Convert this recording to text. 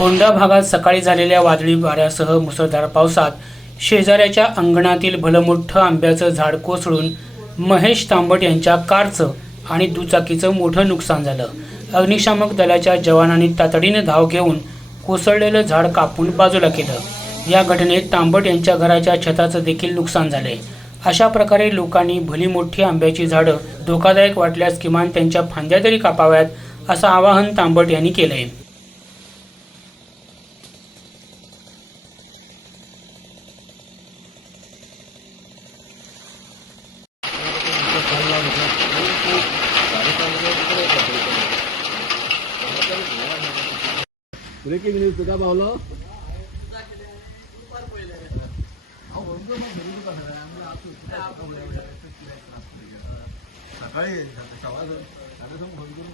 फोंडा भागात सकाळी झालेल्या वादळी वाऱ्यासह मुसळधार पावसात शेजाऱ्याच्या अंगणातील भलमोठं आंब्याचं झाड कोसळून महेश तांबट यांच्या कारचं आणि दुचाकीचं मोठं नुकसान झालं। अग्निशामक दलाच्या जवानांनी तातडीने धाव घेऊन कोसळलेलं झाड कापून बाजूला केलं। या घटनेत तांबट यांच्या घराच्या छताचं देखील नुकसान झाले। अशा प्रकारे लोकांनी भली मोठी आंब्याची झाडं धोकादायक वाटल्यास किमान त्यांच्या फांद्या तरी कापाव्यात, असं आवाहन तांबट यांनी केलंय। ब्रेकिंग न्यूज तुका पावलो सकाळी साडेसहा फोन करून